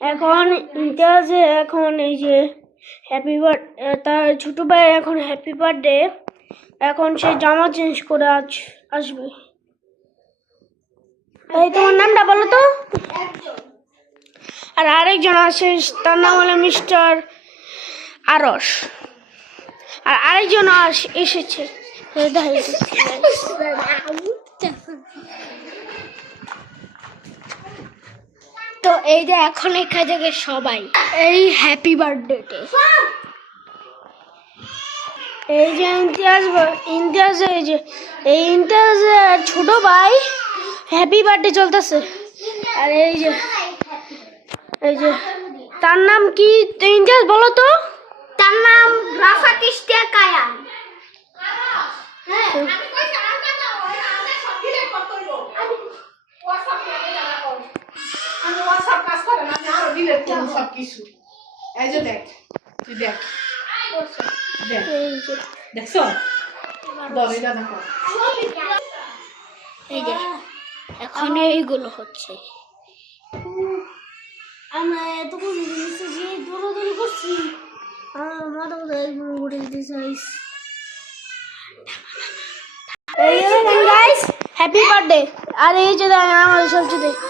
এখন ইমতিয়াজে এখন এই যে হ্যাপি বার্থডে, তার ছোট ভাই এখন হ্যাপি বার্থডে, এখন সে জামা চেঞ্জ করে আসবে। এই তোমার নামটা বলো তো। আর আরেকজন আছে, তার নাম হলো মিস্টার আরশ। আর আরেকজন এসেছে। তো এই যে এখন এখান থেকে সবাই এই হ্যাপি বার্থডেতে এই যে ইমতিয়াজ এই ইমতিয়াজের ছোট ভাই হ্যাপি বার্থডে চলতেছে। আর এই যে তার নাম কি ইমতিয়াজ বলো তো। তার নাম রাফাত ইশতিয়াক কায়ান। এই যে এখন এইগুলো হচ্ছে। আমরা এতক্ষণ যে দৌড়াদৌড়ি করছি, আমার মাথা একদম ঘুরে দিতে চাইছি। এই যে দেখেন গাইস, হ্যাপি বার্থডে। আর এই যে দেখেন আমাদের সবচেয়ে দেখেন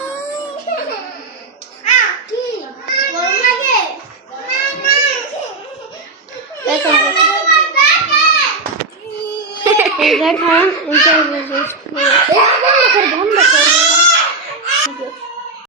বন্ধ করে